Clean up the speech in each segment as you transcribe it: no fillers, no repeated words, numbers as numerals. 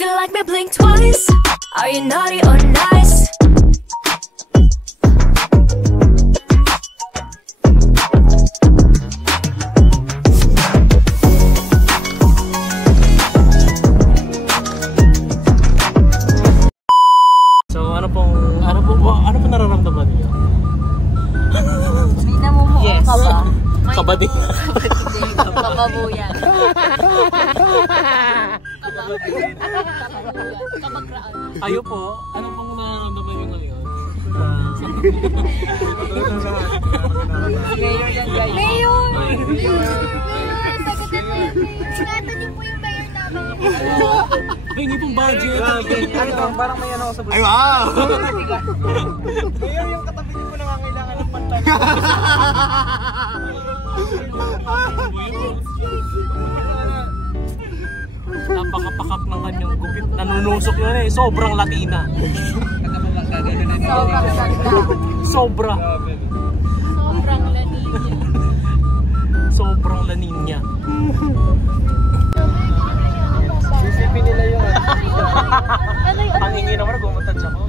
If you like me, blink twice. Are you naughty or nice? So ano pong nararamdaman niyo? Hindi na mo Yes. ka ba? Kaba din. Kababuyan. Ayo po, ano pong nararamdaman niyo ngayon? Mayor yan guys. Mayor! Ingatan niyo po yung mayor namin. Hingi pong budget. Ano to? Parang may ano ako sa buhay. Ay, wow! Mayor, yung katabi niyo po nangangailangan ng pantay. Napakapakak ng kanyang gupit. Nanunusok yun eh. Sobrang Latina. Sobrang ganda. Sobra. Sobrang laninya. Sobrang laninya. Sisipin nila yun. Ang hingi naman na gumutan siya ko.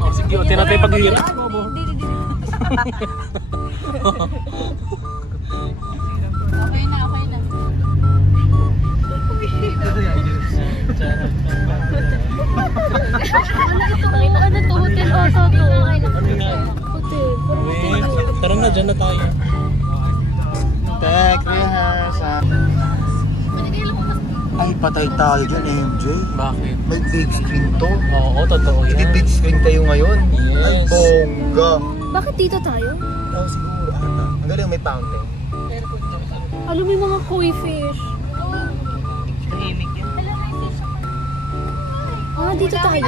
Oh, sige, o tinatay paghihirap. Okay na, okay na. Ano to? Hotel Oso to. Hotel. Tara na, dyan na tayo. Tek, rehasa. Ay, patay tayo dyan, MJ. Bakit? May big screen to. Oo, totoo Hindi yan. big screen kayo ngayon. Yes. Ay, bongga. Bakit dito tayo? Oo, siguro ata. Ang galing, may fountain. Alam mo yung mga koi fish. Ah, dito tayo?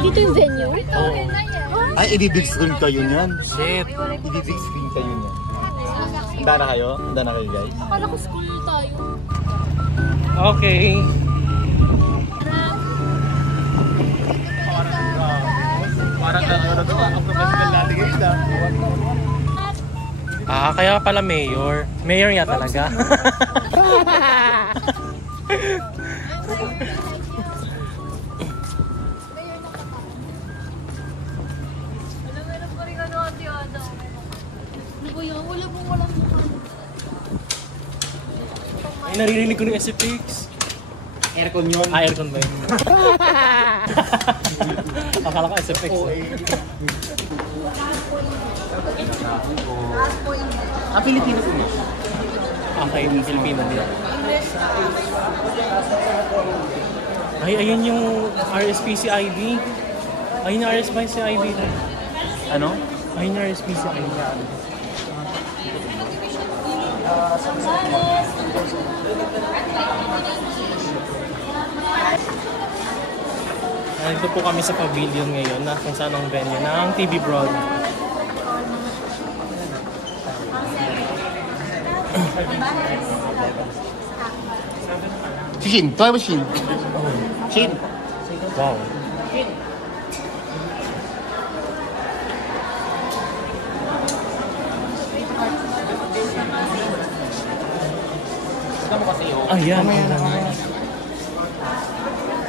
Dito yung venue? Oo. Ay, i-big screen kayo niyan. Shit. I-big screen kayo niyan. Handa na kayo? Handa na kayo, guys? Akala ko school tayo. Okay. Parang ano to, ang professional natin guys ah. Ah, kaya pala mayor. Mayor nga talaga. Ay, naririnig ko ng SFX. Aircon yun. Ah, aircon ba yun? Akala ko SFX. Pilipino po niya. Okay, Filipino din. Ay, ayun yung RSPC ID. Ayun yung RSPC ID. Ano? Ayun yung RSPC ID. Nandito po kami sa pavilion ngayon na kung saan ang venue ng TV Broad. Shin, tayo ba Shin? Shin. Wow. Ayan.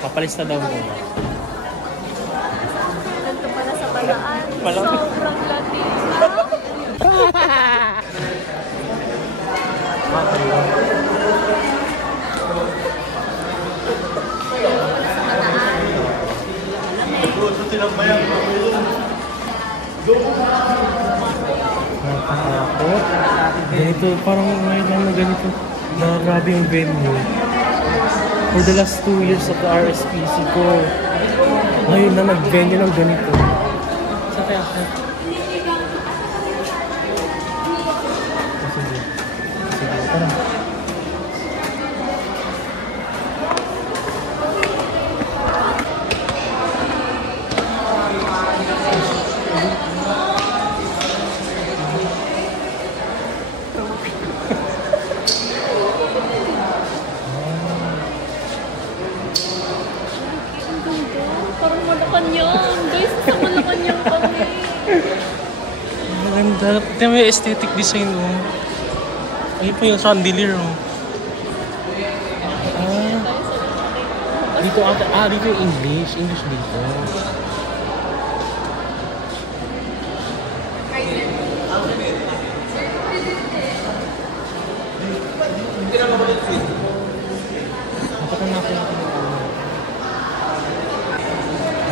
Papalista daw mo. Ganito pala sa balaan. Malaki. Sobrang Latin. Nakatakot. Ganito, parang ngayon lang na ganito. Na grabe yung venue. For the last 2 years of the RSPC ko, ngayon na nag-venue ng ganito. Sa kaya ako? Sige. Sige, tara. Parang Malacanang. Guys, sa Malacanang kami. Maganda. Tingnan mo yung aesthetic design mo. Ayun pa yung chandelier mo. Ah. Dito ata, dito yung English. English dito.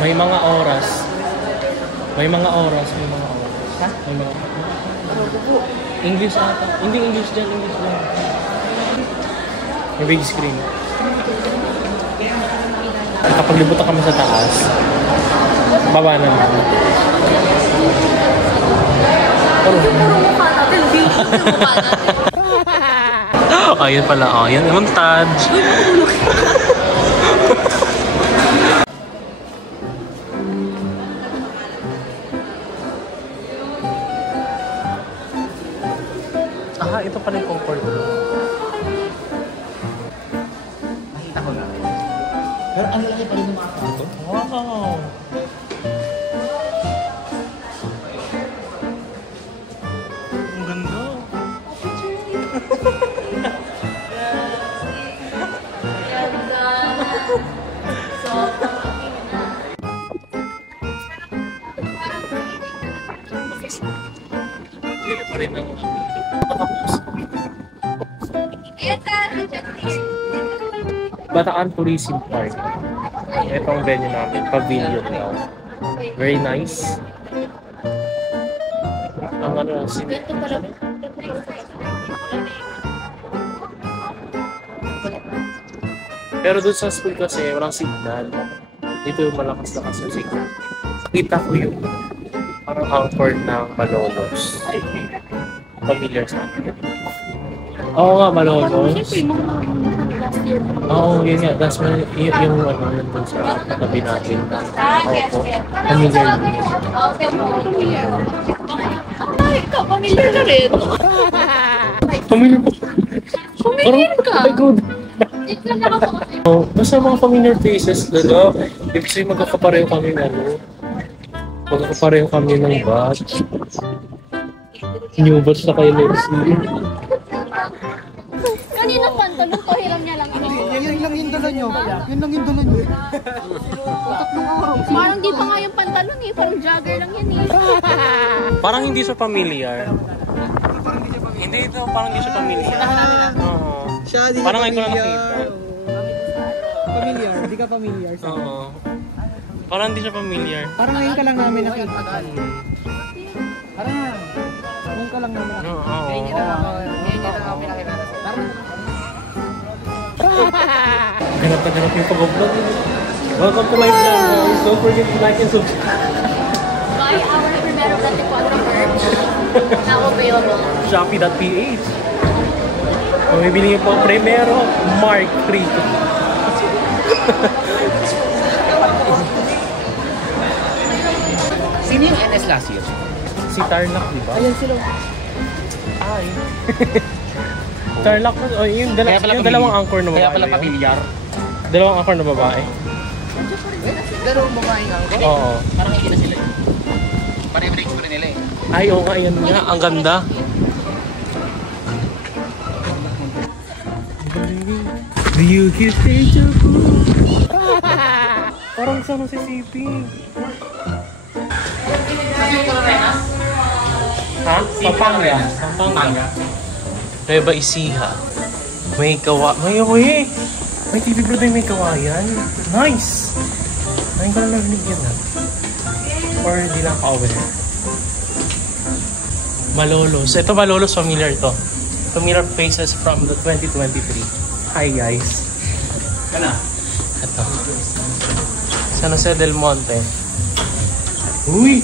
May mga oras. May mga oras. Ha? May mga English ata. Hindi English dyan. English dyan. May big screen. Kapag libutan kami sa taas, baba naman. Ayun pala. Ayan. Montage. Ito pala yung comfort room. Nakita ko na. Pero ang laki pa rin ng mga kwarto. Wow! Ang ganda. Dito pa rin ang Bataan Tourism Park. Ito ang venue namin, pavilion daw. Very nice. Ang ano, pero doon sa school kasi walang signal. Dito yung malakas-lakas yung signal. Kita ko yung parang anchor ng Malolos. Familiar sa akin. Oo nga, Malolos. Oo, yun nga. That's why yung ano, nandun sa tabi natin. Opo. Familiar din. Ay, ikaw, familiar na rin. Familiar po. Familiar ka. Oh my God. Oh, basta mga familiar faces dala. Ibig sabihin magkakapareho kami ano. Magkakapareho kami ng batch. New batch na kayo Lucy. Kanina pantalon ko, hiram niya lang. Yun lang yung dala nyo. Yun lang yung dala nyo. Parang di pa nga yung pantalon eh. Parang jogger lang yan eh. Parang hindi siya familiar. Hindi ito, parang hindi siya familiar. Oo. Siya, di Parang ka ngayon ko lang familiar. nakita. Familiar, di ka familiar sa akin. Oo. Parang hindi siya familiar. Parang ngayon ka lang namin nakita. Parang ngayon ka lang namin nakita. Oo. Ganap na ganap yung pag-vlog. Welcome to my vlog guys. Don't forget to like and subscribe. Buy our Primero 24 merch. Now available. Shopee.ph. Kung bibili niyo po ang Primero Mark 3. Sino yung NS last year? Si Tarlac, di ba? Ayan sila. Ay. Tarlac, yung dalawang anchor na babae. Kaya pala familiar. Dalawang anchor na babae. Dalawang babae nga. Oo. Parang hindi na sila. Parang i-break ko rin nila eh. Ay, oo nga, yan nga. Ang ganda. Do you hear deja vu? Parang sa Mississippi. Ha? Pampanga. Pampanga. Nueva Ecija. May may TV brother, may kawayan. Nice! Ngayon ko lang narinig yan ha. Or di lang ka-aware. Malolos. Ito Malolos, familiar to. Familiar faces from the 2023. Hi guys. Kana? Ito. San Jose del Monte. Uy!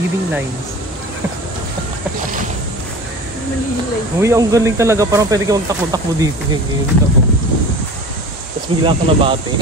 Leading lines. Uy, ang galing talaga. Parang pwede ka magtakbo-takbo dito. Ganyan ako. Tapos bigla ka nabate.